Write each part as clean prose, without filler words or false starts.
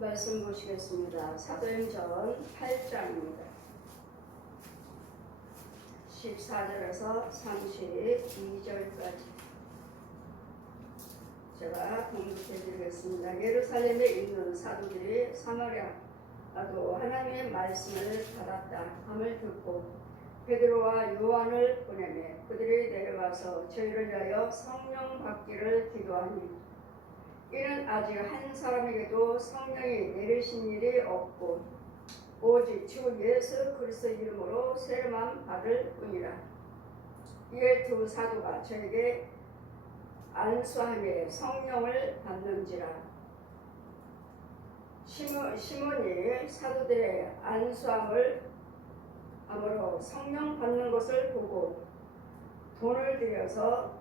말씀 보시겠습니다. 사도행전 8장입니다. 14절에서 32절까지 제가 공독해 드리겠습니다. 예루살렘에 있는 사도들이 사마리아도 하나님의 말씀을 받았다 함을 듣고 베드로와 요한을 보내매 그들이 내려가서 저희를 위하여 성령 받기를 기도하니 이는 아직 한 사람에게도 성령이 내리신 일이 없고 오직 주 예수 그리스도 이름으로 세례만 받을 뿐이라. 이에 두 사도가 저에게 안수하며 성령을 받는지라. 시몬이 사도들의 안수함을 함으로 성령 받는 것을 보고 돈을 들여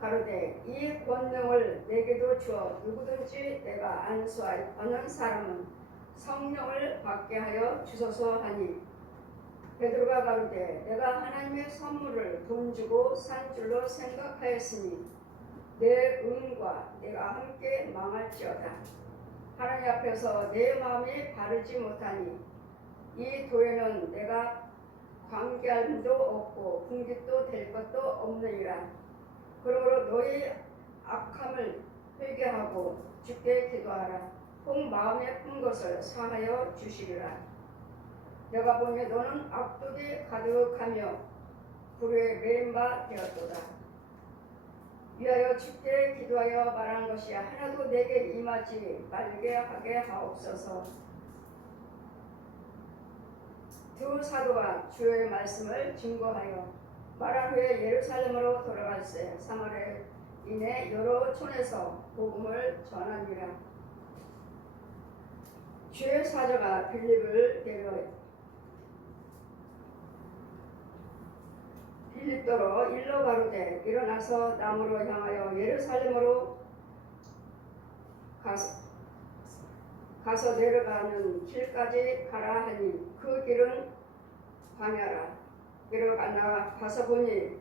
가로되 이 권능을 내게도 주어 누구든지 내가 안수하는 사람은 성령을 받게 하여 주소서 하니 베드로가 가로되 내가 하나님의 선물을 돈 주고 산 줄로 생각하였으니 내 은과 내가 함께 망할지어다. 하나님 앞에서 내 마음이 바르지 못하니 이 도에는 내가 관계함도 없고 궁깃도 될 것도 없느니라. 그러므로 너희 악함을 회개하고 주께 기도하라. 혹 마음에 푼 것을 사하여 주시리라. 내가 보니 너는 악독이 가득하며 불의에 매인 바 되었도다. 위하여 주께 기도하여 말한 것이 하나도 내게 임하지 말게 하게 하옵소서. 두 사도가 주의 말씀을 증거하여 말한 후에 예루살렘으로 돌아갈새 사마리아인의 여러 촌에서 복음을 전하니라. 주의 사자가 빌립을 데려 빌립도로 일러 가로되 일어나서 남으로 향하여 예루살렘으로 가서 내려가는 길까지 가라 하니 그 길은 광야라. 이러가 가서 보니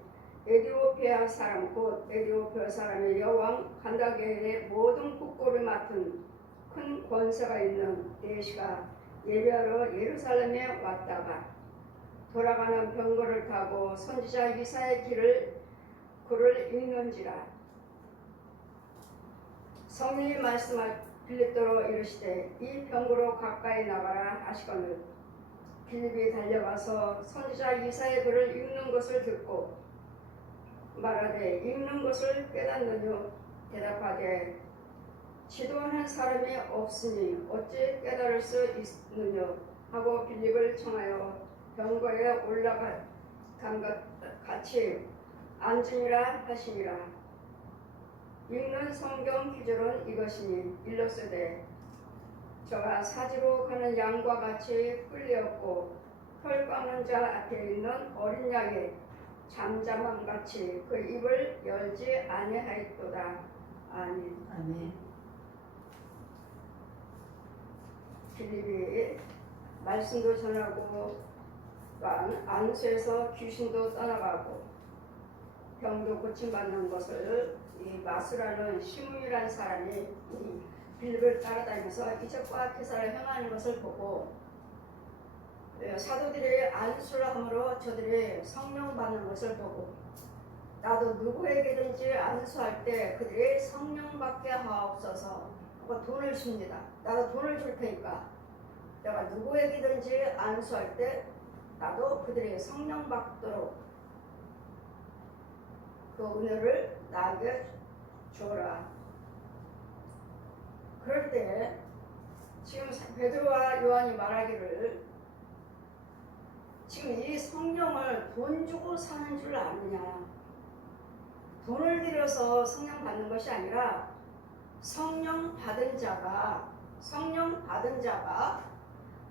에디오피아 사람 곧 에디오피아 사람의 여왕 간다게의 모든 국고를 맡은 큰 권세가 있는 내시가 예배하러 예루살렘에 왔다가 돌아가는 병거를 타고 선지자 이사의 글을 읽는지라. 성령이 말씀할 빌립도로 이르시되 이 병거로 가까이 나가라 하시거늘 빌립이 달려가서 선지자 이사의 글을 읽는 것을 듣고 말하되 읽는 것을 깨닫느뇨. 대답하되 지도하는 사람이 없으니 어찌 깨달을 수 있느뇨 하고 빌립을 청하여 병거에 올라간 것 같이 앉으니라 하시니라. 읽는 성경 기절은 이것이니 일렀으되 저가 사지로 가는 양과 같이 끌렸고 털 깎는 자 앞에 있는 어린 양의 잠잠함 같이 그 입을 열지 아니하였도다. 아멘. 아멘. 빌립이 말씀도 전하고 안수에서 귀신도 떠나가고 병도 고침받는 것을 이 마수라는 시몬이라는 사람이 빌립을 따라다니면서 이적과 기사를 행하는 것을 보고 사도들이 안수를 함으로 저들이 성령 받는 것을 보고 나도 누구에게든지 안수할 때 그들이 성령 받게 하옵소서 하고 돈을 줍니다. 나도 돈을 줄 테니까 내가 누구에게든지 안수할 때 나도 그들이 성령 받도록 그 은혜를 나에게 주어라. 그럴 때 지금 베드로와 요한이 말하기를 지금 이 성령을 돈 주고 사는 줄 아느냐. 돈을 들여서 성령 받는 것이 아니라 성령 받은 자가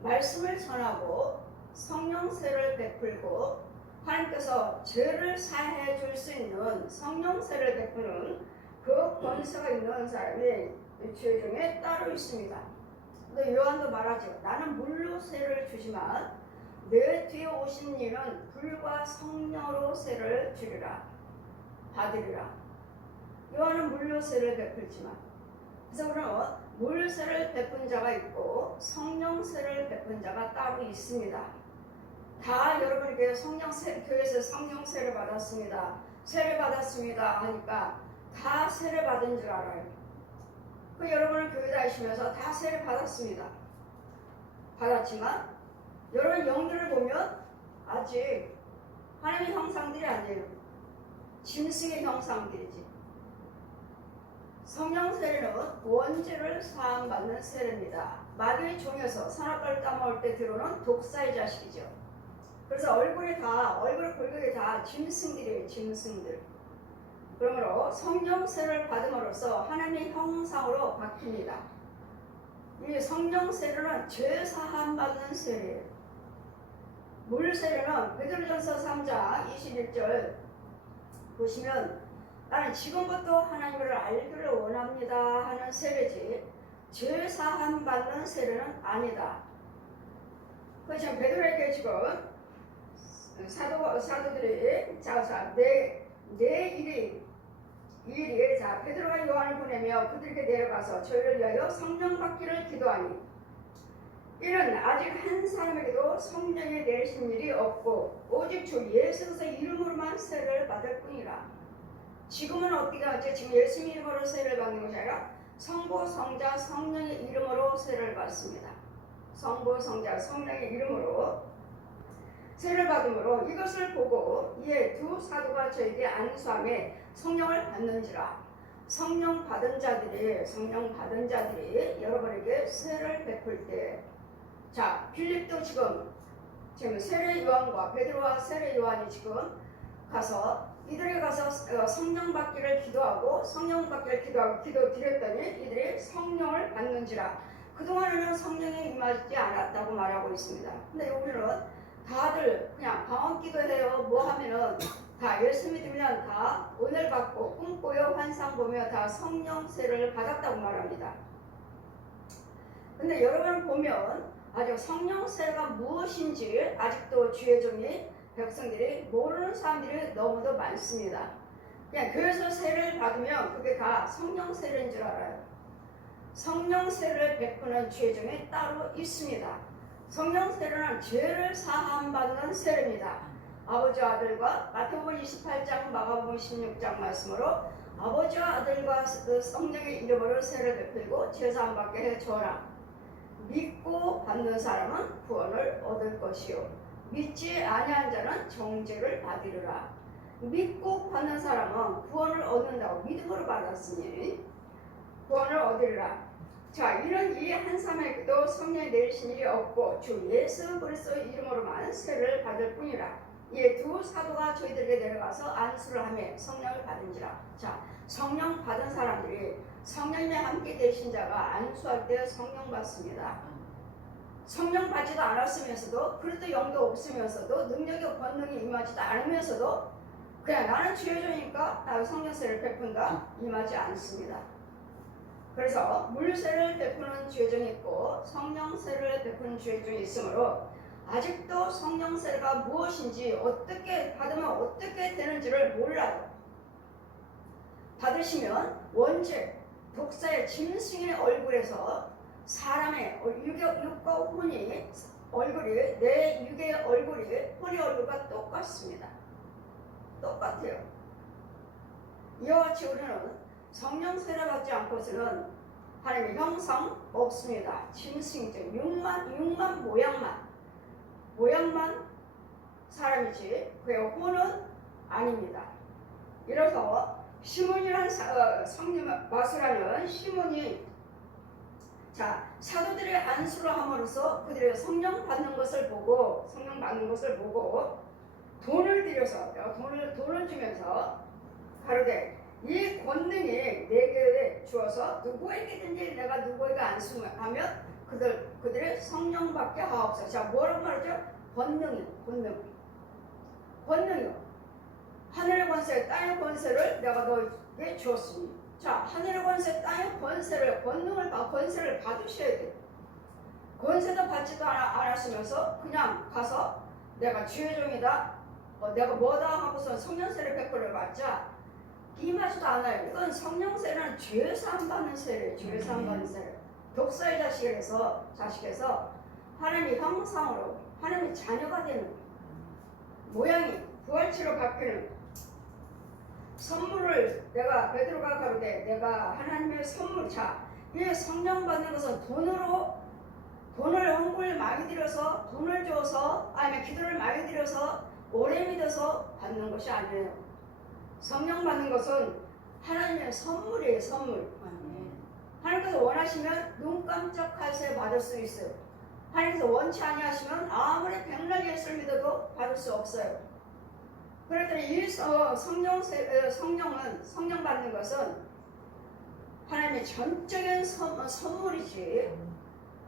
말씀을 전하고 성령세를 베풀고 하나님께서 죄를 사해 줄 수 있는 성령세를 베푸는 그 권세가 있는 사람이 죄 중에 따로 있습니다. 근데 요한도 말하죠. 나는 물로 세를 주지만 내 뒤에 오신 이는 불과 성령으로 세를 주리라 받으리라. 요한은 물류세를 베풀지만, 그래서 우리는 물류세를 베푼 자가 있고 성령세를 베푼 자가 따로 있습니다. 다 여러분이 교회에서 성령세를 받았습니다. 세를 받았습니다 하니까 다 세를 받은 줄 알아요. 그 여러분은 교회 다니시면서 다 세를 받았습니다. 받았지만 여러분 영들을 보면 아직 하나님의 형상들이 아니에요. 짐승의 형상들이지. 성령 세례는 원죄를 사함받는 세례입니다. 마귀의 종에서 선악과를 따먹을 때 들어오는 독사의 자식이죠. 그래서 얼굴 골격이 다 짐승들이에요. 짐승들. 그러므로 성령 세례를 받음으로써 하나님의 형상으로 바뀝니다. 이 성령 세례는 죄 사함 받는 세례예요. 물 세례는 베드로전서 3장 21절 보시면 나는 지금부터 하나님을 알기를 원합니다 하는 세례지 죄 사함 받는 세례는 아니다. 그 지금 베드로에게 지금 사도들이 내 일이 베드로와 요한을 보내며 그들에게 내려가서 저희를 위하여 성령 받기를 기도하니 이는 아직 한 사람에게도 성령이 내리신 일이 없고 오직 주 예수 그리스도의 이름으로만 세례를 받을 뿐이라. 지금은 어떻게 하지? 지금 예수 이름으로 세례를 받는 것이 아니라 성부 성자 성령의 이름으로 세례를 받습니다. 성부 성자 성령의 이름으로 세례를 받음으로 이것을 보고 이에 두 사도가 저에게 안수함에 성령을 받는지라. 성령 받은 자들이 여러분에게 세례를 베풀 때, 빌립도 지금 세례 요한과 베드로와 세례 요한이 지금 가서 이들에게 가서 성령 받기를 기도하고 기도 드렸더니 이들이 성령을 받는지라. 그동안에는 성령이 임하지 않았다고 말하고 있습니다. 근데 여기는 다들 그냥 방언 기도해요. 뭐 하면은 다 예수 믿으면 다 은혜를 받고 꿈꾸여 환상 보며 다 성령 세례를 받았다고 말합니다. 근데 여러분 보면 아직 성령 세례가 무엇인지 아직도 주의 종이 백성들이 모르는 사람들이 너무도 많습니다. 그냥 교회에서 세례를 받으면 그게 다 성령 세례인 줄 알아요. 성령 세례를 베푸는 주의 종이 따로 있습니다. 성령 세례는 죄를 사함받는 세례입니다. 아버지와 아들과 마태복음 28장 마가복음 16장 말씀으로 아버지와 아들과 성령의 이름으로 세례를 베풀고 죄 사함받게 해줘라. 믿고 받는 사람은 구원을 얻을 것이요 믿지 아니한 자는 정죄를 받으리라. 믿고 받는 사람은 구원을 얻는다고 믿음으로 받았으니 구원을 얻으리라. 이는 이 한 사람에게도 성령이 내리신 일이 없고 주 예수 그리스도의 이름으로만 세례를 받을 뿐이라. 이에 두 사도가 저희들에게 내려가서 안수를 하며 성령을 받은지라. 성령 받은 사람들이 성령님이 함께 계신 자가 안수할 때 성령 받습니다. 성령 받지도 않았으면서도 그리스도 영도 없으면서도 능력이 권능이 임하지도 않으면서도 그냥 나는 주의 종이니까 나 성령 세례를 베푼다 임하지 않습니다. 그래서 물세를 베푸는 주의종이 있고 성령 세례를 베푸는 주의종이 있으므로 아직도 성령 세례가 무엇인지 어떻게 받으면 어떻게 되는지를 몰라요. 받으시면 원죄, 독사의 짐승의 얼굴에서 사람의 육과 혼이 얼굴이 내 육의 얼굴이 혼의 얼굴과 똑같습니다. 똑같아요. 이와 같이 우리는 성령 세례 받지 않고서는 하나님의 형상 없습니다. 짐승이죠. 육만 모양만 사람이지 그의 혼은 아닙니다. 이래서 시몬이라는 성령 마술하는 시몬이 사도들의 안수를 함으로써 그들의 성령 받는 것을 보고 돈을 들여서 돈을 주면서 가로되 이 권능이 내게 주어서 누구에게든지 내가 누구에게 안수하면 그들의 성령 받게 하옵소서. 뭐라고 말하죠? 권능이요. 하늘의 권세, 땅의 권세를 내가 너에게 주었으니. 하늘의 권세, 땅의 권세를 받으셔야 돼요. 권세도 받지도 않았으면서 그냥 가서 내가 주의 종이다, 내가 뭐다 하고서 성령세를 베풀어 봤자 임하지도 않아요. 이건 성령세는 죄사함 받는 세례예요. 죄사함 받는 세례. 독사의 자식에서 하나님의 형상으로 하나님의 자녀가 되는 모양이 부활체로 바뀌는 선물을 내가 베드로가 가로되 내가 하나님의 선물 이 성령 받는 것은 돈을 헌금을 많이 들여서 돈을 줘서 아니면 기도를 많이 들여서 오래 믿어서 받는 것이 아니에요. 성령 받는 것은 하나님의 선물이에요. 선물. 하나님께서 원하시면 눈 깜짝할 새에 받을 수 있어요. 하나님께서 원치 아니하시면 아무리 백날 예수를 믿어도 받을 수 없어요. 그랬더니 이 성령 받는 것은 하나님의 전적인 선물이지.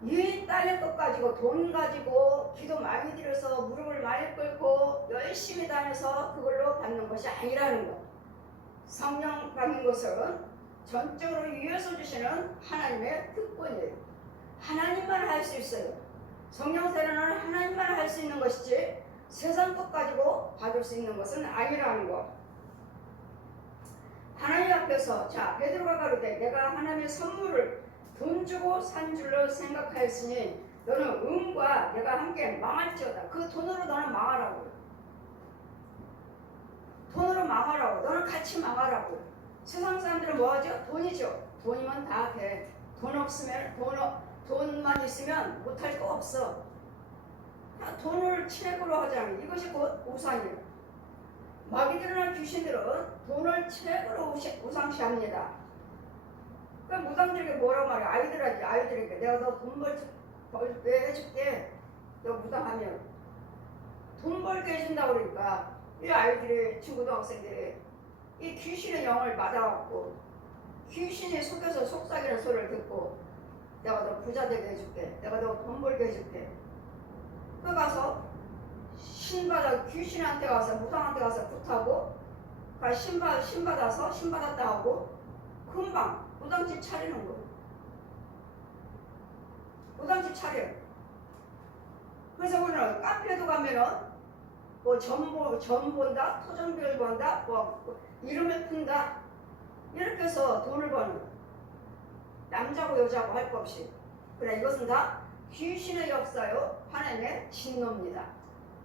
이 땅의 것 가지고 돈 가지고 기도 많이 들여서 무릎을 많이 꿇고 열심히 다녀서 그걸로 받는 것이 아니라는 것. 성령 받는 것은 전적으로 위에서 주시는 하나님의 특권이에요. 하나님만 할 수 있어요. 성령 세례는 하나님만 할 수 있는 것이지 세상 것 가지고 받을 수 있는 것은 아니라는 것. 하나님 앞에서 베드로가 가로되 내가 하나님의 선물을 돈 주고 산 줄로 생각하였으니 너는 음과 내가 함께 망할지어다. 그 돈으로 너는 망하라고. 돈으로 망하라고. 너는 같이 망하라고. 세상 사람들은 뭐하죠? 돈이죠. 돈이면 다 돼. 돈 없으면 돈만 있으면 못할 거 없어. 돈을 최고로 하자면 이것이 곧 우상이에요. 마귀들이나 귀신들은 돈을 최고로 우상시합니다. 그럼 무당들에게 뭐라고 말해? 아이들에게 내가 너 돈 벌게 해줄게. 너 무당하면 돈 벌게 해준다고 그러니까 이 아이들이 중고등학생들이 이 귀신의 영을 받아갖고 귀신이 속여서 속삭이는 소리를 듣고 내가 너 부자 되게 해줄게. 내가 너 돈 벌게 해줄게. 그 가서 귀신한테 가서 무당한테 가서 굿하고 신받아서 신받았다 하고 금방 무당집 차리는 거. 무당집 차려. 그래서 우리는 카페도 가면은 뭐 점 본다, 토종별 본다, 뭐 이름을 푼다 이렇게 해서 돈을 버는 남자고 여자고 할 것 없이. 그래 이것은 다 귀신의 역사요 하나님의 진노입니다.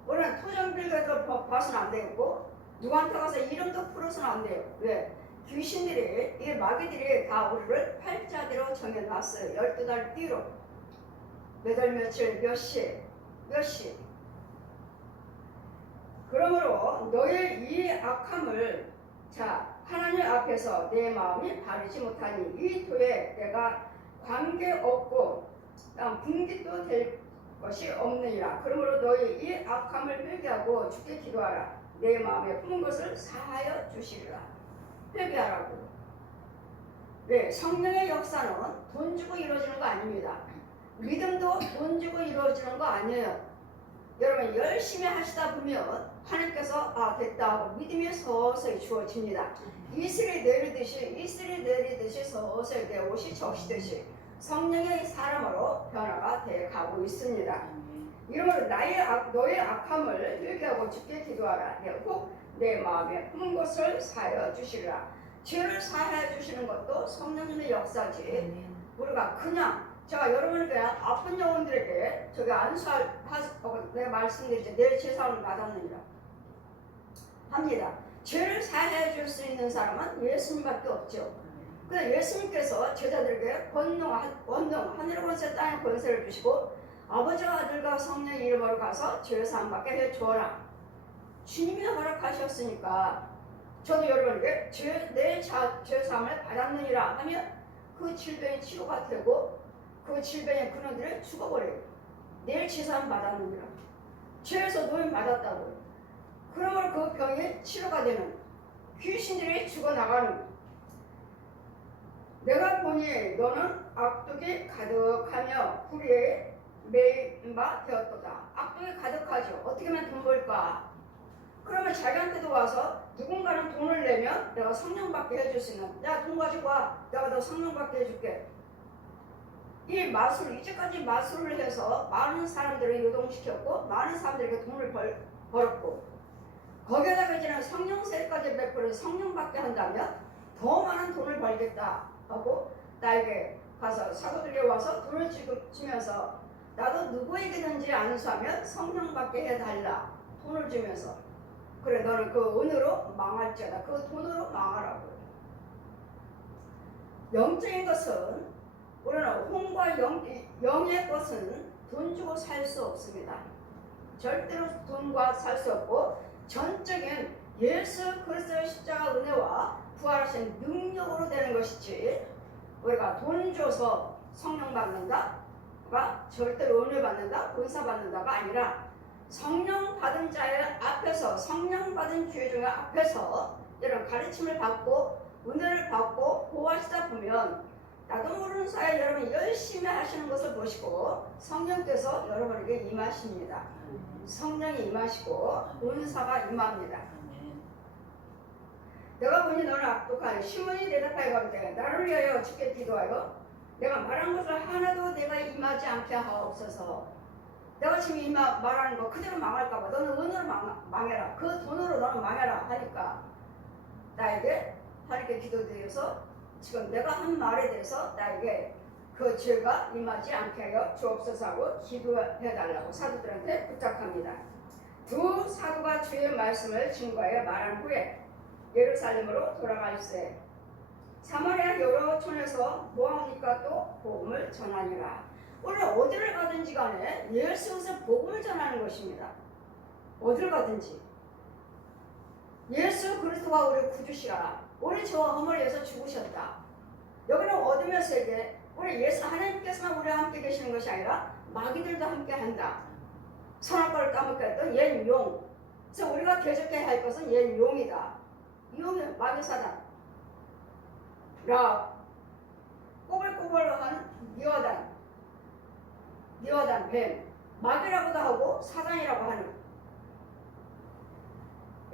우리는 토종별에도 봐서는 안 되고 누구한테 가서 이름도 풀어서는 안 돼요. 왜? 귀신들이 이 마귀들이 다 우리를 팔자대로 정해놨어요. 12달 뒤로 몇 월 며칠 몇 시. 그러므로 너의 이 악함을 하나님 앞에서 내 마음이 바르지 못하니 이 토에 내가 관계없고 분깃도 될 것이 없느니라. 그러므로 너의 이 악함을 회개하고 주께 기도하라. 내 마음에 품은 것을 사하여 주시리라. 회개하라고. 왜? 성령의 역사는 돈 주고 이루어지는 거 아닙니다. 믿음도 돈 주고 이루어지는 거 아니에요. 여러분 열심히 하시다 보면 하나님께서 됐다 하고 믿음이 서서히 주어집니다. 이슬이 내리듯이 서서히 내 옷이 적시듯이 성령의 사람으로 변화가 돼 가고 있습니다. 이러므로 너의 악함을 회개하고 주께 기도하라. 꼭 내 마음에 품은 것을 사하여 주시리라. 죄를 사하여 주시는 것도 성령님의 역사지. 우리가 그냥 여러분에게 아픈 영혼들에게 내가 말씀드리죠. 내 죄사함을 받았느니라 합니다. 죄를 사하여 줄 수 있는 사람은 예수님밖에 없죠. 그래서 예수님께서 제자들에게 권능 하늘의 권세 땅의 권세를 주시고 아버지와 아들과 성령의 이름으로 가서 죄사함 받게 해주어라. 주님이 허락하셨으니까 저도 여러분에게 내 죄사함을 받았느니라 하면 그 질병이 치료가 되고 그 질병의 근원들을 죽어버려요. 내 죄사함 받았느니라. 죄에서 노임 받았다고요. 그러므로 그 병이 치료가 되는 귀신들이 죽어나가는. 내가 보니 너는 악독이 가득하며 불의에 매인 바 되었도다. 악독이 가득하죠. 어떻게 하면 돈 벌까? 그러면 자기한테도 와서 누군가는 돈을 내면 내가 성령 받게 해줄 수 있는, 야 돈 가지고 와, 내가 너 성령 받게 해줄게. 이제까지 마술을 해서 많은 사람들을 요동시켰고 많은 사람들에게 돈을 벌었고 거기에다가 이제는 성령세까지 베풀어 성령받게 한다면 더 많은 돈을 벌겠다 하고 나에게 가서 사도들이 와서 돈을 주면서 나도 누구에게든지 안수하면 성령받게 해달라 돈을 주면서 그래 너는 그 은으로 망할지어다 그 돈으로 망하라고. 영적인 것은 우리는 혼과 영의 것은 돈 주고 살 수 없습니다. 절대로 돈과 살 수 없고 전적인 예수 그리스도의 십자가 은혜와 부활하신 능력으로 되는 것이지 우리가 돈 줘서 성령 받는다가 절대로 은혜 받는다 은사 받는다가 아니라 성령 받은 자의 앞에서 성령 받은 주의 중에 앞에서 이런 가르침을 받고 은혜를 받고 보호하시다 보면 나도 모르는 사이에 여러분이 열심히 하시는 것을 보시고 성령께서 여러분에게 임하십니다. 성령이 임하시고 은사가 임합니다. 내가 보니 너는 악독하니 시몬이 대답하여 가로되 나를 위하여 주께 기도하여 내가 말한 것을 하나도 내가 임하지 않게 하옵소서. 내가 지금 말하는 거 그대로 망할까봐 너는 은혜로 망해라 그 돈으로 너는 망해라 하니까 나에게 하나님께 기도드려서 지금 내가 한 말에 대해서 나에게 그 죄가 임하지 않게 하여 주옵소서 하고 기도해달라고 사도들한테 부탁합니다. 두 사도가 주의 말씀을 증거하여 말한 후에 예루살렘으로 돌아갈세 사마리아 여러 촌에서 모아오니까 또 복음을 전하니라. 오늘 어디를 가든지 간에 예수에서 복음을 전하는 것입니다. 어디를 가든지 예수 그리스도가 우리 구주시라 우리 저와 허물을 위해서 죽으셨다. 여기는 어둠의 세계 우리 예수 하나님께서만 우리와 함께 계시는 것이 아니라 마귀들도 함께 한다. 선악과를 까먹게 했던 옛 용. 그래서 우리가 대적해야 할 것은 옛 용이다. 용이 마귀 사단. 라 꼬불꼬불한 니와단 뱀. 마귀라고도 하고 사단이라고 하는.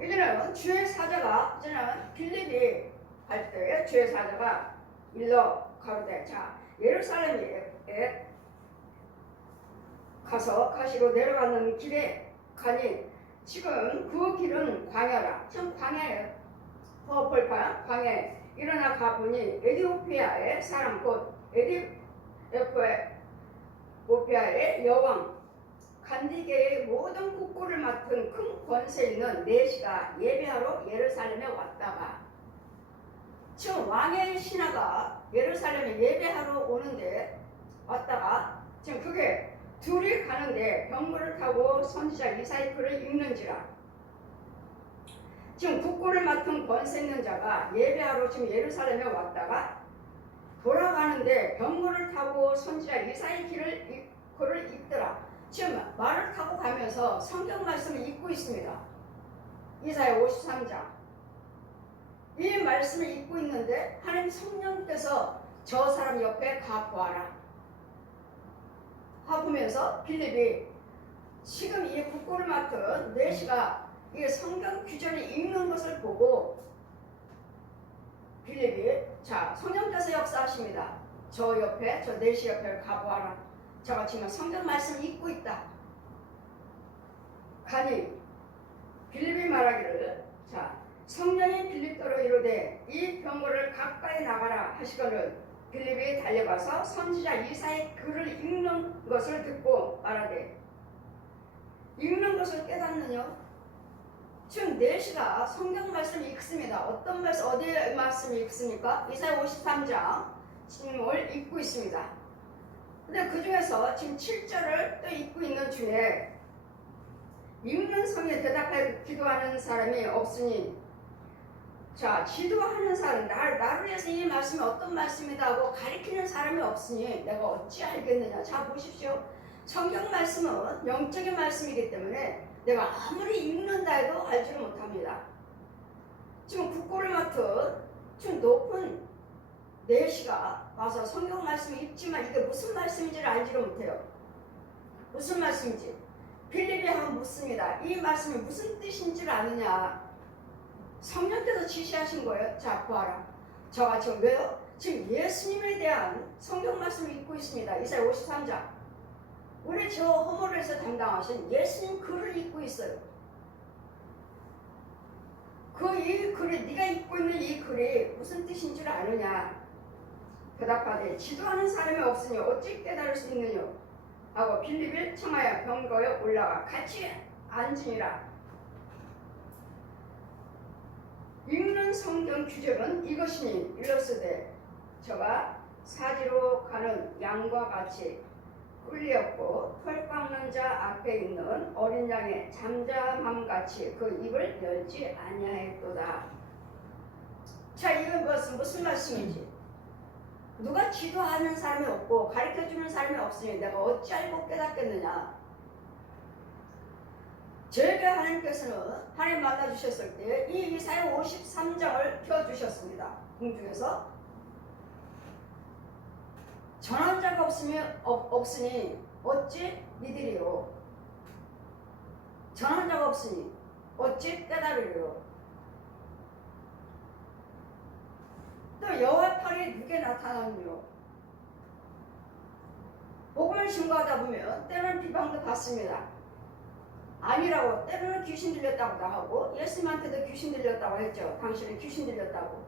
이제는 주의 사자가 이제는 빌립이 할 때에 주의 사자가 일러 가로되 자 예루살렘에 가시로 내려가는 길에 가니 지금 그 길은 광야라. 지금 광야예요. 벌판 광야에 일어나 가보니 에디오피아의 사람 곧 에디오피아의 여왕 간디게의 모든 국고를 맡은 큰 권세 있는 내시가 예배하러 예루살렘에 왔다가 지금 왕의 신하가 예루살렘에 예배하러 오는데 왔다가 지금 그게 둘이 가는데 병거를 타고 선지자 이사야를 읽는지라. 지금 국고를 맡은 권세 있는 자가 예배하러 지금 예루살렘에 왔다가 돌아가는데 병거를 타고 선지자 이사야 글을 읽더라. 지금 말을 타고 가면서 성경 말씀을 읽고 있습니다. 이사야 53장. 이 말씀을 읽고 있는데 하나님 성령께서 저 사람 옆에 가보아라 하면서 빌립이 지금 이 국고를 맡은 내시가 이 성경 규절을 읽는 것을 보고 빌립이 자 성령께서 역사하십니다. 저 옆에 저 내시 옆에 가보아라. 저가 지금 성경 말씀을 읽고 있다. 가니 빌립이 말하기를 자 성령이 빌립더러 이르되 이 병거를 가까이 나가라 하시거늘 빌립이 달려가서 선지자 이사야의 글을 읽는 것을 듣고 말하되 읽는 것을 깨닫느냐? 지금 내시가 성경 말씀을 읽습니다. 어떤 말씀 어디에 말씀을 읽습니까? 이사야 53장 지금을 읽고 있습니다. 근데 그 중에서 지금 7절을 또 읽고 있는 중에 읽는 성에 대답해 기도하는 사람이 없으니 자 기도하는 사람 나를 위해서 이 말씀이 어떤 말씀이다 하고 가리키는 사람이 없으니 내가 어찌 알겠느냐. 자 보십시오. 성경 말씀은 영적인 말씀이기 때문에 내가 아무리 읽는다 해도 알지를 못합니다. 지금 국고를 맡은 지금 높은 내시가 와서 성경 말씀을 읽지만 이게 무슨 말씀인지를 알지를 못해요. 무슨 말씀인지 빌립이 한번 묻습니다. 이 말씀이 무슨 뜻인지를 아느냐. 성령께서 지시하신 거예요. 자 보아라. 저가 지금 왜요? 지금 예수님에 대한 성경 말씀을 읽고 있습니다. 이사야 53장. 우리 저 허물에서 담당하신 예수님 글을 읽고 있어요. 이 글이 네가 입고 있는 이 글이 무슨 뜻인 줄 아느냐? 대답하되 지도하는 사람이 없으니 어찌 깨달을 수 있느냐? 하고 빌립을 청하여 병거에 올라가 같이 앉으니라. 읽는 성경 규정은 이것이니 일러스되 저가 사지로 가는 양과 같이 끌렸고 털 깎는 자 앞에 있는 어린 양의 잠잠함같이 그 입을 열지 아니하였도다. 자, 이건 무슨 말씀인지. 누가 지도하는 사람이 없고 가르쳐주는 사람이 없으니 내가 어찌 알고 깨닫겠느냐. 저에게 하나님께서는 하나님 만나주셨을 때 이 이사야 53장을 펴주셨습니다. 공중에서 전한 자가 없으니 어찌 믿으리요. 전한 자가 없으니 어찌 깨달으리요. 또 여호와 팔이 누게 나타나느뇨. 복음을 증거하다 보면 때로는 비방도 받습니다. 아니라고 때로는 귀신 들렸다고도 하고 예수님한테도 귀신 들렸다고 했죠. 당신은 귀신 들렸다고.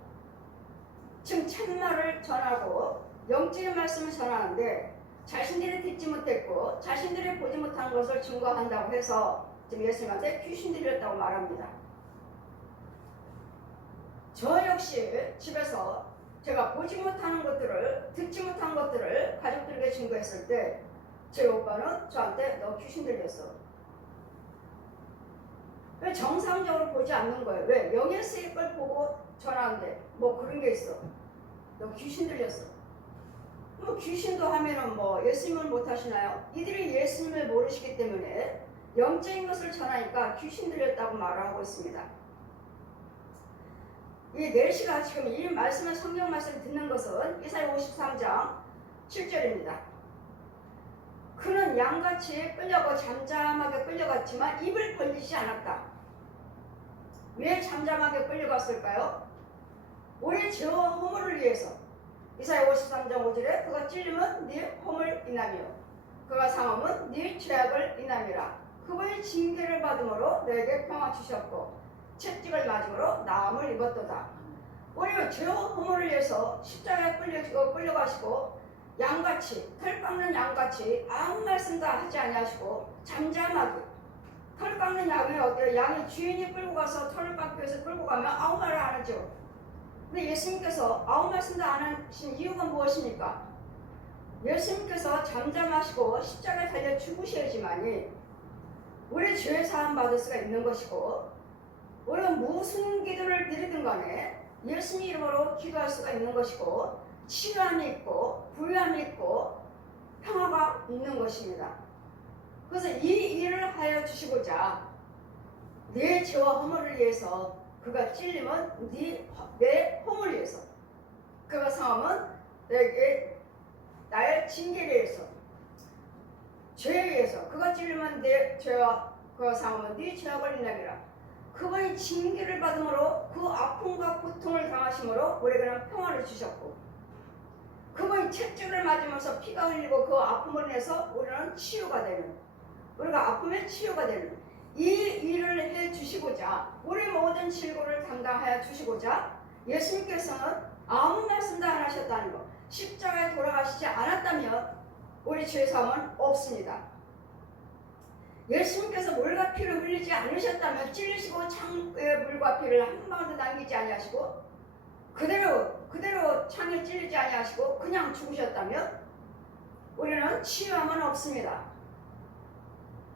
지금 참말을 전하고 영적인 말씀을 전하는데 자신들이 듣지 못했고 자신들이 보지 못한 것을 증거한다고 해서 지금 예수님한테 귀신 들렸다고 말합니다. 저 역시 집에서 제가 보지 못하는 것들을 듣지 못한 것들을 가족들에게 증거했을 때 제 오빠는 저한테 너 귀신 들렸어. 왜 정상적으로 보지 않는 거예요? 왜? 영의 세입을 보고 전하는데 뭐 그런 게 있어. 너 귀신 들렸어. 뭐 귀신도 하면은 뭐 예수님을 못 하시나요? 이들이 예수님을 모르시기 때문에 영적인 것을 전하니까 귀신 들렸다고 말하고 있습니다. 이 4시가 지금 이 말씀을 성경 말씀을 듣는 것은 이사야 53장 7절입니다. 그는 양같이 끌려고 잠잠하게 끌려갔지만 입을 벌리지 않았다. 왜 잠잠하게 끌려갔을까요? 우리 죄와 허물을 위해서. 이사야 53장 5절에 그가 찔리면 네 허물 인함이요 그가 상함은 네 죄악을 인함이라. 그분이 징계를 받음으로 너에게 평화 주셨고 채찍을 맞음으로 나음을 입었도다. 우리 죄와 허물을 위해서 십자가에 끌려가시고 양같이 털 깎는 양같이 아무 말씀 다 하지 아니하시고 잠잠하게. 털 깎는 양이 어때요? 양이 주인이 끌고 가서 털을 깎기 위해서 끌고 가면 아무 말을 안 하죠. 근데 예수님께서 아무 말씀도 안 하신 이유가 무엇입니까? 예수님께서 잠잠하시고 십자가에 달려 죽으셔야지만이 우리 죄 사함 받을 수가 있는 것이고 우리가 무슨 기도를 드리든 간에 예수님 이름으로 기도할 수가 있는 것이고 치유함이 있고 부유함이 있고 평화가 있는 것입니다. 그래서 이 일을 하여 주시고자 내 죄와 허물을 위해서 그가 찔리면 내 허물을 위해서 그가 상하면 내게 나의 징계를 위해서 죄에 의해서 그가 찔리면 내 죄와 그가 상하면 네 죄악을 인하리라. 그분이 징계를 받음으로 그 아픔과 고통을 당하심으로 우리에게는 평화를 주셨고 그분이 채찍을 맞으면서 피가 흘리고 그 아픔을 인해서 우리는 치유가 되는 우리가 아픔의 치유가 되는 이 일을 해주시고자 우리 모든 질고를 담당하여 주시고자 예수님께서는 아무 말씀도 안 하셨다는 것. 십자가에 돌아가시지 않았다면 우리 죄사함은 없습니다. 예수님께서 물과 피를 흘리지 않으셨다면 찔리시고 창에 물과 피를 한 방울도 남기지 아니하시고 그대로 창에 찔리지 아니하시고 그냥 죽으셨다면 우리는 치유함은 없습니다.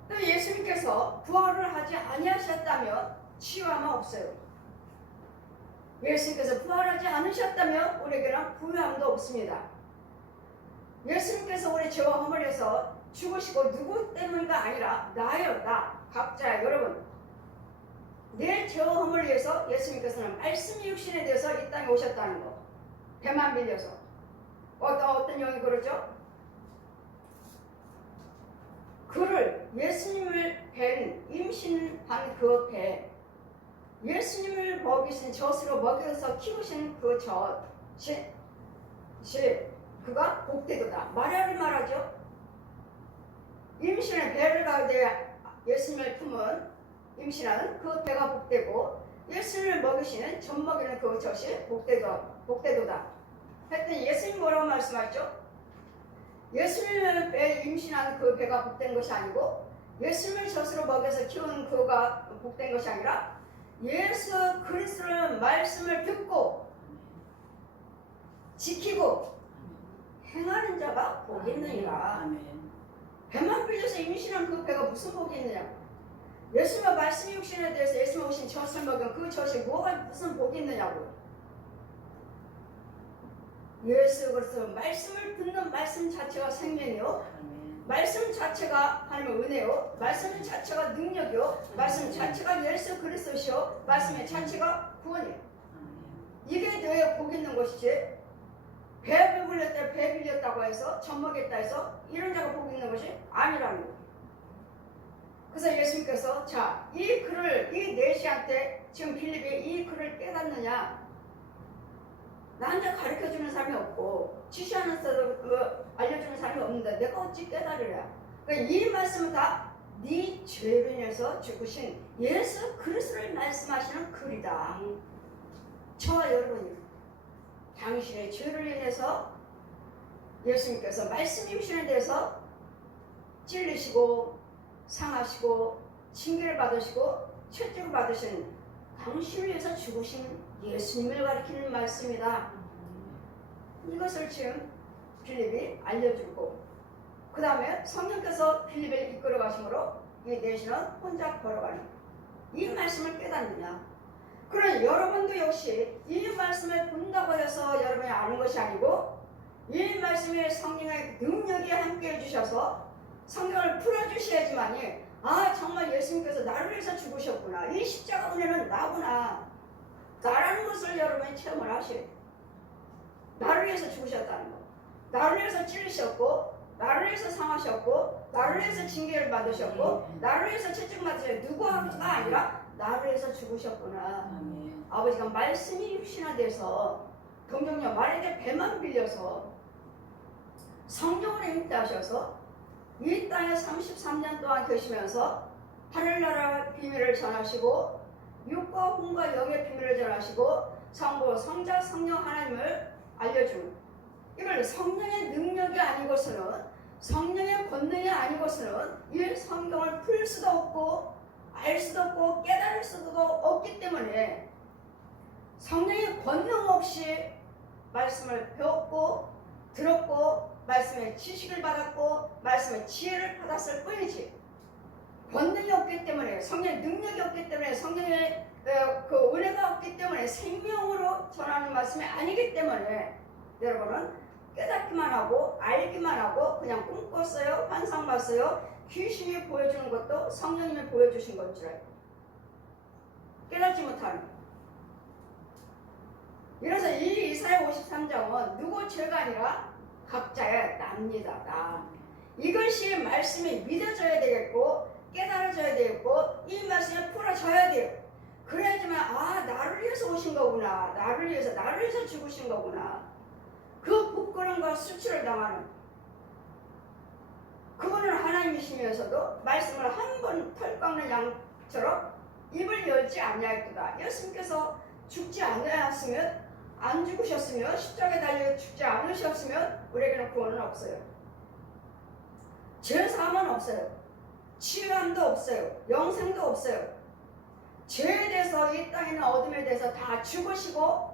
또 예수님께서 부활을 하지 아니하셨다면 치유함은 없어요. 예수님께서 부활하지 않으셨다면 우리에게는 부유함도 없습니다. 예수님께서 우리 죄와 허물을 해서 죽으시고 누구 때문인가 아니라 나예요. 나 각자 여러분 내 죄와 허물을 위해서 예수님께서는 말씀이 육신에 대해서 이 땅에 오셨다는 거. 배만 빌려서 어떤 영이 그러죠? 그를 예수님을 뵌 임신한 그 배 예수님을 먹이신 젖으로 먹여서 키우신 그 젖이 그가 복되도다. 마리아를 말하죠. 임신의 배를 가운데 예수님을 품은 임신하는 그 배가 복되고 예수님을 먹이시는 젖 먹이는 그 젖이 복되도다 했더니 예수님 뭐라고 말씀하셨죠? 예수님을 배 임신한 그 배가 복된 것이 아니고 예수님을 젖으로 먹여서 키우는 그가 복된 것이 아니라 예수 그리스도의 말씀을 듣고 지키고 행하는 자가 복이 있느니라. 배만 빌려서 임신한 그 배가 무슨 복이 있느냐. 예수님의 말씀 육신에 대해서 예수님 오신 젖을 먹은 그 젖이 뭐가 무슨 복이 있느냐고. 예수 그리스도 말씀을 듣는 말씀 자체가 생명이요, 말씀 자체가 하나님의 은혜요, 말씀 자체가 능력이요, 말씀 자체가 예수 그리스도시요, 말씀의 자체가 구원이에요. 이게 너의 복 있는 것이지 배 빌렸다 배 빌렸다고 해서 젖 먹였다 해서 이런 자가 복 있는 것이 아니라는 거예요. 그래서 예수님께서 자, 이 글을 이 내시한테 지금 빌립이 이 글을 깨닫느냐. 나한테 가르쳐주는 사람이 없고 지시하는 사람 알려주는 사람이 없는데 내가 어찌 깨달으랴. 그러니까 이 말씀은 다 네 죄로 인해서 죽으신 예수 그리스도를 말씀하시는 글이다. 저와 여러분이 당신의 죄를 인해서 예수님께서 말씀 육신에 대해서 찔리시고 상하시고 징계를 받으시고 채찍을 받으신 당신을 위해서 죽으신 예수님을 가리키는 말씀이다. 이것을 지금 빌립이 알려주고 그 다음에 성령께서 빌립을 이끌어 가심으로 이 내시는 혼자 걸어가는 이 말씀을 깨닫느냐. 그런 여러분도 역시 이 말씀을 본다고 해서 여러분이 아는 것이 아니고 이 말씀에 성령의 능력이 함께 해주셔서 성경을 풀어주셔야지만이 아 정말 예수님께서 나를 위해서 죽으셨구나. 이 십자가 은혜는 나구나. 나라는 것을 여러분이 체험을 하셔요. 나를 위해서 죽으셨다는 거. 나를 위해서 찔리셨고 나를 위해서 상하셨고 나를 위해서 징계를 받으셨고 나를 위해서 채찍 맞으셨고 누구가 아니라 나를 위해서 죽으셨구나. 아버지가 말씀이 육신화돼서 동정녀 말에게 배만 빌려서 성령으로 임대하셔서 이 땅에 33년 동안 계시면서 하늘나라 비밀을 전하시고 육과 혼과 영의 비밀을 전하시고 성부, 성자, 성령 하나님을 알려주는 이걸 성령의 능력이 아니고서는 성령의 권능이 아니고서는 이 성경을 풀 수도 없고 알 수도 없고 깨달을 수도 없기 때문에 성령의 권능 없이 말씀을 배웠고 들었고 말씀의 지식을 받았고 말씀의 지혜를 받았을 뿐이지 권능이 없기 때문에 성령의 능력이 없기 때문에 성령의 그 은혜가 없기 때문에 생명으로 전하는 말씀이 아니기 때문에 여러분은 깨닫기만 하고 알기만 하고 그냥 꿈꿨어요, 환상 봤어요. 귀신이 보여주는 것도 성령님이 보여주신 것 줄 알고 깨닫지 못하는. 이래서 이 이사야 53장은 누구 죄가 아니라 각자의 납니다. 나. 이것이 말씀이 믿어져야 되겠고 깨달아져야 되겠고 이 말씀이 풀어져야 돼요. 그래야지만 아 나를 위해서 오신 거구나. 나를 위해서 죽으신 거구나. 그 부끄러움과 수치를 당하는 그분은 하나님이시면서도 말씀을 한 번 털 깎는 양처럼 입을 열지 아니하였도다. 예수님께서 죽지 않으셨으면 안 죽으셨으면 십자가에 달려 죽지 않으셨으면 우리에게는 구원은 없어요. 죄사함은 없어요. 치유함도 없어요. 영생도 없어요. 죄에 대해서 이 땅에 있는 어둠에 대해서 다 죽으시고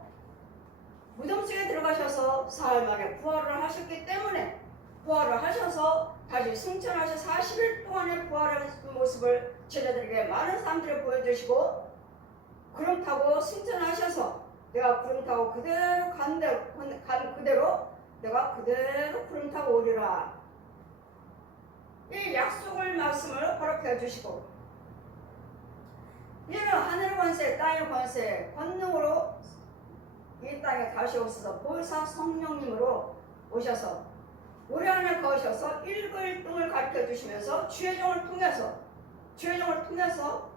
무덤 속에 들어가셔서 사흘 만에 부활을 하셨기 때문에 부활을 하셔서 다시 승천하셔서 40일 동안의 부활한 모습을 제자들에게 많은 사람들이 보여주시고 구름 타고 승천하셔서 내가 구름 타고 그대로 간 그대로 내가 그대로 구름 타고 오리라. 이 약속을 말씀을 허락해 주시고 이제는 하늘 권세 땅의 권세 권능으로 이 땅에 다시 오셔서 보혜사 성령님으로 오셔서 우리 안에 거하셔서 일거일등을 가르쳐 주시면서 죄종을 통해서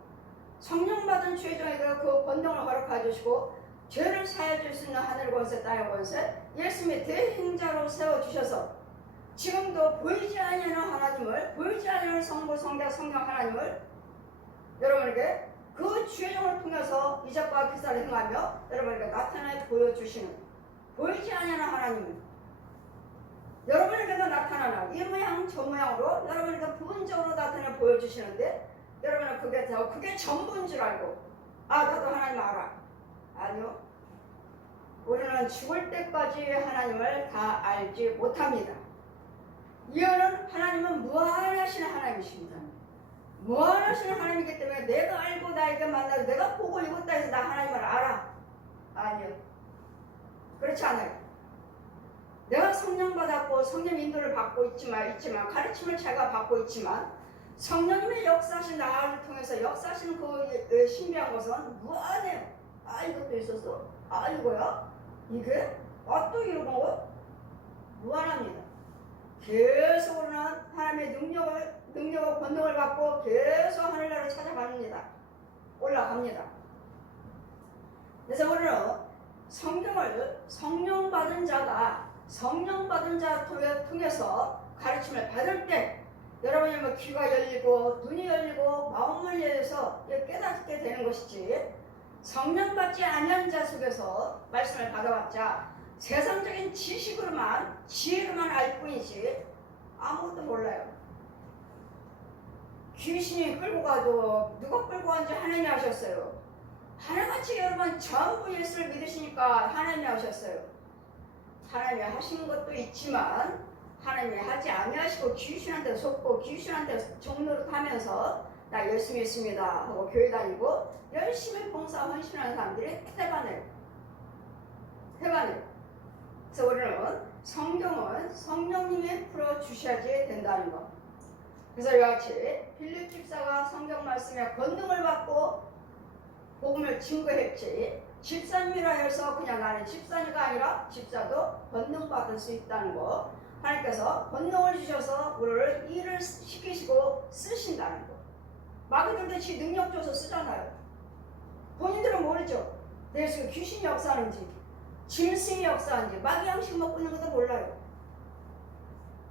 성령받은 죄종에게 그 권능을 허락해 주시고 죄를 사해 줄 수 있는 하늘 권세 땅의 권세 예수님의 대행자로 세워주셔서 지금도 보이지 않는 하나님을 보이지 않는 성부 성자 성령 하나님을 여러분에게 그 죄종을 통해서 이적과 기사를 행하며 여러분에게 나타내 보여주시는, 보이지 않는 하나님은 여러분에게도 나타나는 이 모양 저 모양으로 여러분에게 부분적으로 나타내 보여주시는데, 여러분은 그게 전부인 줄 알고 나도 하나님 알아. 아니요, 우리는 죽을 때까지 하나님을 다 알지 못합니다. 이유는 하나님은 무한하신 하나님이십니다. 무한하신 하나님이기 때문에 내가 알고 나에게 만나고 내가 보고 읽었다 해서 나 하나님을 알아. 아니요, 그렇지 않아요. 내가 성령 받았고 성령 인도를 받고 있지만 가르침을 제가 받고 있지만 성령님의 역사하신 나를 통해서 역사하시는 그 신비한 것은 무한해요. 이것도 있었어? 이거야? 이게? 또 이런 거? 무한합니다. 계속 우리는 하나님의 능력과 권능을 받고 계속 하늘나라로 찾아갑니다. 올라갑니다. 그래서 우리는 성경을 성령 받은 자 통해서 가르침을 받을 때 여러분이 뭐 귀가 열리고 눈이 열리고 마음을 열려서 깨닫게 되는 것이지, 성령 받지 아니한 자 속에서 말씀을 받아봤자 세상적인 지식으로만 지혜로만 알 뿐이지 아무것도 몰라요. 귀신이 끌고 가도 누가 끌고 간지 하나님이 하셨어요. 하나같이 여러분 전부 예수를 믿으시니까 하나님이 하셨어요. 하나님이 하신 것도 있지만 하나님이 하지 아니하시고 귀신한테 속고 귀신한테 종노릇하면서 나 예수 믿습니다 하고 교회 다니고 열심히 봉사 헌신하는 사람들이 태반해요. 그래서 우리는 성경은 성령님이 풀어주셔야지 된다는 것. 그래서 이같이 빌립 집사가 성경 말씀에 권능을 받고 복음을 증거했지, 집사님이라 해서 그냥 나는 집사니가 아니라 집사도 권능 받을 수 있다는 거. 하나님께서 권능을 주셔서 우리를 일을 시키시고 쓰신다는 거. 마귀들도 지 능력 줘서 쓰잖아요. 본인들은 모르죠. 내 속에 귀신이 역사하는지 짐승이 역사하는지 마귀 양식 먹고 있는 것도 몰라요.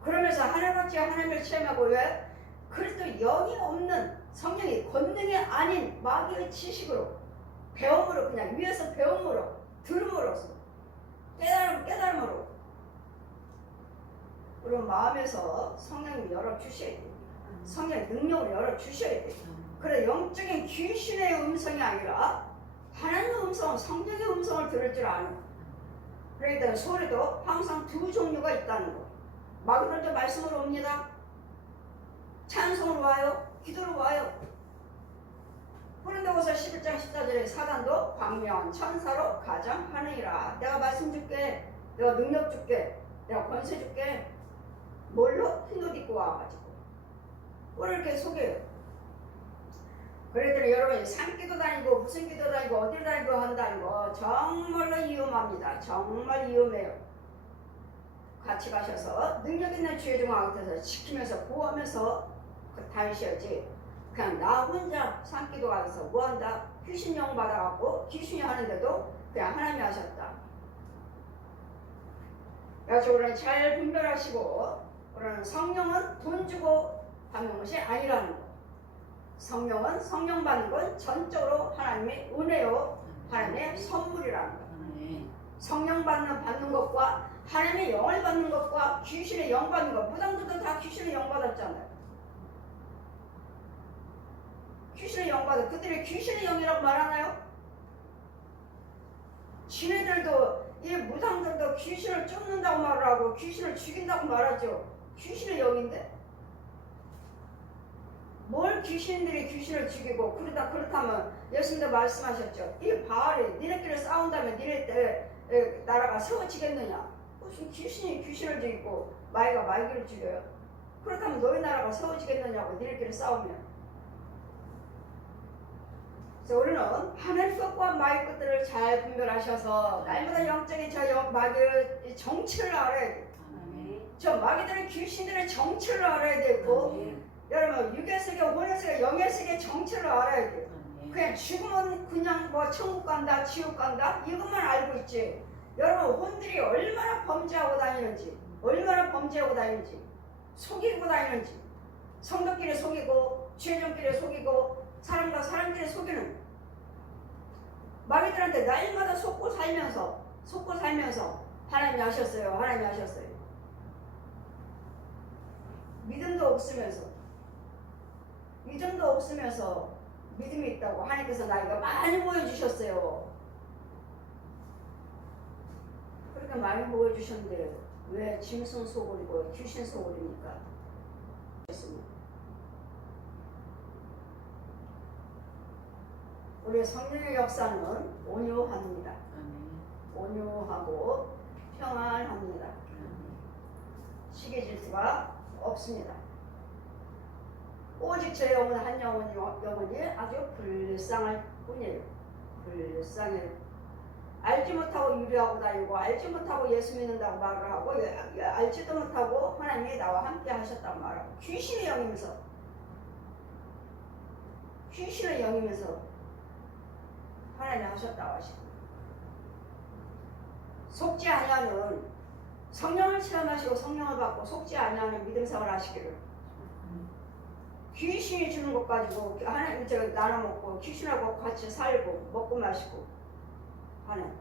그러면서 하나같이 하나님을 체험하고, 왜? 그리스도 영이 없는 성령이 권능이 아닌 마귀의 지식으로 배움으로, 그냥 위에서 배움으로 들음으로써 깨달음으로 우리 마음에서 성령을 열어주셔야 돼요. 성령의 능력을 열어주셔야 돼요. 그래, 영적인 귀신의 음성이 아니라 하나님의 음성, 성령의 음성을 들을 줄 아는. 그러니까 소리도 항상 두 종류가 있다는 거. 마귀들도 말씀으로 옵니다. 찬송으로 와요. 기도로 와요. 고린도후서 11장 14절에 사단도 광명한 천사로 가장하느니라. 내가 말씀 줄게, 내가 능력 줄게, 내가 권세 줄게. 뭘로? 흰옷 입고 와가지고 우리를 이렇게 속여요. 그랬더니 여러분이 산기도 다니고 무슨 기도 다니고 어딜 다니고 한다는 거 정말로 위험합니다. 정말 위험해요. 같이 가셔서 능력 있는 주의종 앞에서 지키면서 보호하면서 다니셔야지, 그냥 나 혼자 산기도 가서 뭐한다? 귀신 영 받아갖고 귀신이 하는데도 그냥 하나님이 하셨다. 그래서 우리는 잘 분별하시고, 우리는 성령은 돈 주고 받는 것이 아니라는 거. 성령은 성령 받는 건 전적으로 하나님의 은혜요, 하나님의 선물이라는 거. 성령 받는 것과 하나님의 영을 받는 것과 귀신의 영 받는 것, 무당들도 다 귀신의 영 받았잖아요. 귀신의 영 받아. 그들이 귀신의 영이라고 말하나요? 지네들도, 이 무당들도 귀신을 쫓는다고 말을 하고 귀신을 죽인다고 말하죠. 귀신의 영인데 뭘 귀신들이 귀신을 죽이고 그렇다면 예수님도 말씀하셨죠. 이 바알이 니네끼리 싸운다면 니네 나라가 세워지겠느냐. 무슨 귀신이 귀신을 죽이고 마귀가 마귀를 죽여요. 그렇다면 너희 나라가 세워지겠느냐고, 니네끼리 싸우면. 그래서 우리는 하늘 것과 마귀 것들을 잘 분별하셔서 날마다 영적인 저 마귀의 정체를 알아야 돼요. 저 마귀들의 귀신들의 정체를 알아야 되고, 여러분 육의 세계, 혼의 세계, 영의 세계 정체를 알아야 돼요. 그냥 죽으면 그냥 뭐 천국 간다, 지옥 간다 이것만 알고 있지. 여러분 혼들이 얼마나 범죄하고 다니는지, 속이고 다니는지, 성도끼리 속이고 죄종끼리 속이고 사람과 사람들이 속이는 마귀들한테 날마다 속고 살면서 하나님이 하셨어요. 하나님이 하셨어요. 믿음도 없으면서 믿음이 있다고 하나님께서 나이가 많이 보여주셨어요. 그렇게 많이 보여주셨는데 왜 짐승 소굴이고 귀신 소굴입니까? 우리 성령의 역사는 온유합니다. 온유하고 평안합니다. 시기 질투가 없습니다. 오직 제 영혼 한 영혼이 아주 불쌍할 뿐이에요. 불쌍해요. 알지 못하고 유리하고 다니고 알지 못하고 예수 믿는다고 말을 하고 알지도 못하고 하나님이 나와 함께 하셨다고 말하고 귀신의 영이면서 하나님이 하셨다고 하시고 속지 아니하는 성령을 체험하시고 성령을 받고 속지 아니하는 믿음 생활을 하시기를 귀신이 주는 것 가지고 하나님 나눠 먹고 귀신하고 같이 살고 먹고 마시고 하는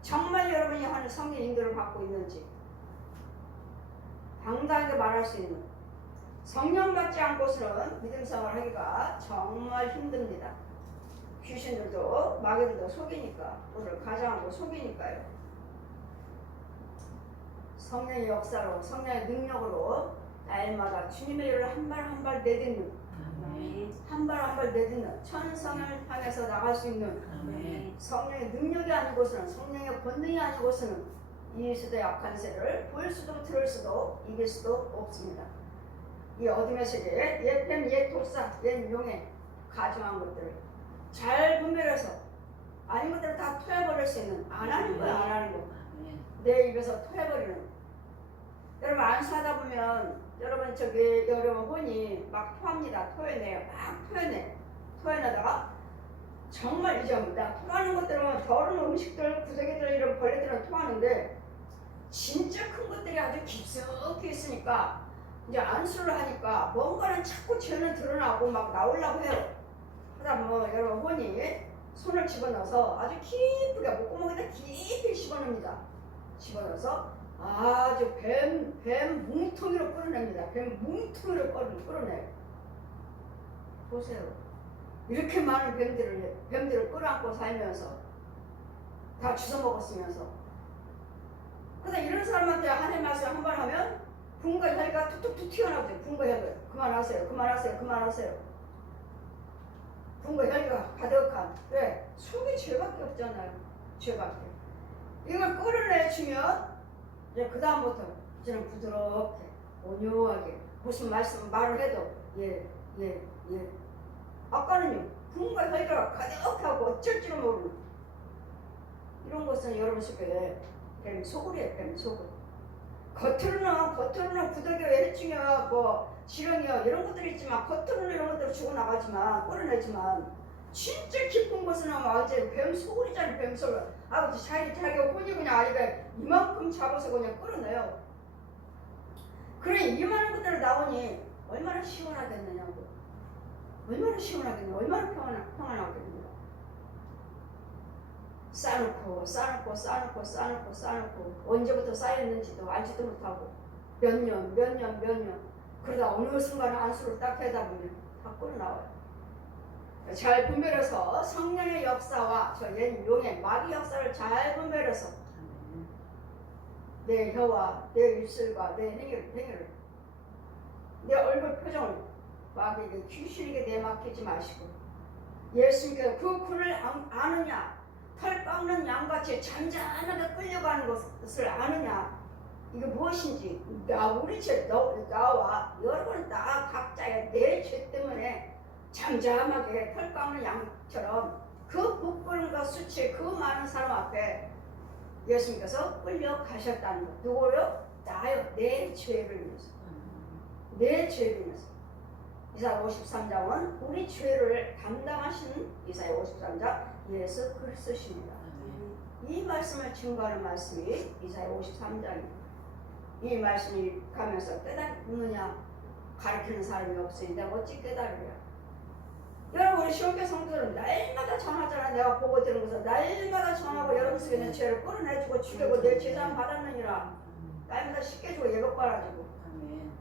정말 여러분이 하는 성령 인도를 받고 있는지 당당하게 말할 수 있는 성령 받지 않고서는 믿음 생활을 하기가 정말 힘듭니다. 귀신들도 마귀들도 속이니까 우리를 가장하고 속이니까요. 성령의 역사로 성령의 능력으로 날마다 주님의 일을 한 발 한 발 내딛는 한 발 한 발 내딛는 천성을 향해서 나갈 수 있는 성령의 능력이 아니고서는 성령의 권능이 아니고서는 이 시대 약한 세를 볼 수도 들을 수도 이길 수도 없습니다. 이 어둠의 세계에 옛 뱀, 옛 독사, 옛 용에 가증한 것들을 잘 분별해서 아닌 것들을 다 토해버릴 수 있는 안 하는 거야 안 하는 거 내 입에서 토해버리는 여러분 안수하다 보면 여러분 여러분 혼이 막 토합니다. 토해내요. 막 토해내다가 정말 잊어먹는다. 토하는 것들은 더러운 음식들, 구더기들 이런 벌레들은 토하는데 진짜 큰 것들이 아주 깊숙이 있으니까 이제 안수를 하니까 뭔가는 자꾸 죄는 드러나고 막 나오려고 해요. 하다 보면 여러분 혼이 손을 집어넣어서 아주 깊게 목구멍에다 깊이 집어넣습니다. 집어넣어서 아주 뱀 뭉텅이로 끌어냅니다. 뱀 뭉텅이로 끌어내요. 보세요. 이렇게 많은 뱀들을 끌어안고 살면서 다 주워 먹었으면서 그러다 이런 사람한테 하나님 말씀 한 번 하면 분과 혈기가 툭툭툭 튀어나오죠. 분과 혈기 그만하세요. 분과 혈기가 가득한 왜? 속에 죄밖에 없잖아요. 죄밖에. 이걸 끌어내주면 이제 그 다음부터 이제는 부드럽게 온유하게 무슨 말을 해도 예. 아까는요 분과 혈기가 가득하고 어쩔 줄을 모르는 이런 것은 여러분 속에 뱀 소굴이에요. 뱀 소굴. 겉으로는 구더기와 해충이와 지렁이와 이런 것들이 있지만 겉으로는 이런 것들을 죽어나가지만 끌어내지만 진짜 깊은 곳은 완전히 뱀 소굴이잖아요. 뱀 소굴. 아버지 자기 혼이 그냥 아이가 이만큼 잡아서 그냥 끌어내요. 그래 이만한 것들을 나오니 얼마나 시원하겠느냐고. 얼마나 평안하겠느냐. 쌓아놓고 언제부터 쌓였는지도 알지도 못하고 몇 년 그러다 어느 순간에 안수를 딱 하다 보면 다 끌어나와요. 잘 분별해서 성령의 역사와 저 옛 용의 마귀 역사를 잘 분별해서 내 혀와 내 입술과 내 행위를 내 얼굴 표정을 마귀에게 귀신에게 내맡기지 마시고 예수님께서 그 굴을 아느냐 털 깎는 양같이 잔잔하게 끌려가는 것을 아느냐 이게 무엇인지 우리 죄 나와 여러분 다 각자의 내 죄 때문에 잠잠하게 털 깎는 양처럼 그 부끄러움과 수치 그 많은 사람 앞에 예수님께서 끌려가셨다는 것. 누구요? 나요. 내 죄를 위해서. 이사야 53장은 우리 죄를 담당하시는 이사야 53장 예수 그리스도십니다. 이 말씀을 증거하는 말씀이 이사야 53장입니다. 이 말씀이 가면서 깨닫느냐 가르치는 사람이 없으니 내가 어찌 깨달으랴. 여러분 우리 시험교 성도들은 날마다 전하잖아. 내가 보고 들은 것을 날마다 전하고 여러분 속에 있는 죄를 끌어내주고 죽이고 내 제사함 받았느니라. 날마다 쉽게 주고 예복 받아주고 아멘.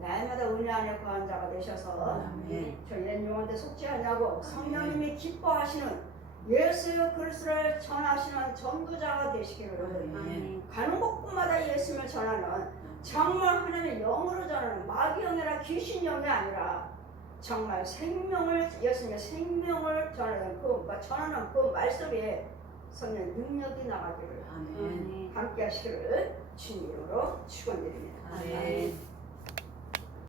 날마다 은혜 안에 거한 자가 되셔서 아멘. 저 옛 영혼한테 속지 않냐고 성령님이 기뻐하시는 예수 그리스도를 전하시는 전도자가 되시기를 아멘. 가는 곳곳마다 예수님을 전하는 정말 하나님의 영으로 전하는 마귀 영이라 귀신 영이 아니라 정말 생명을 예수님의 생명을 전하는 전하는 그 말씀에 성령 능력이 나가기를 아멘. 함께 하시기를 주님 이름으로 축원드립니다. 아멘.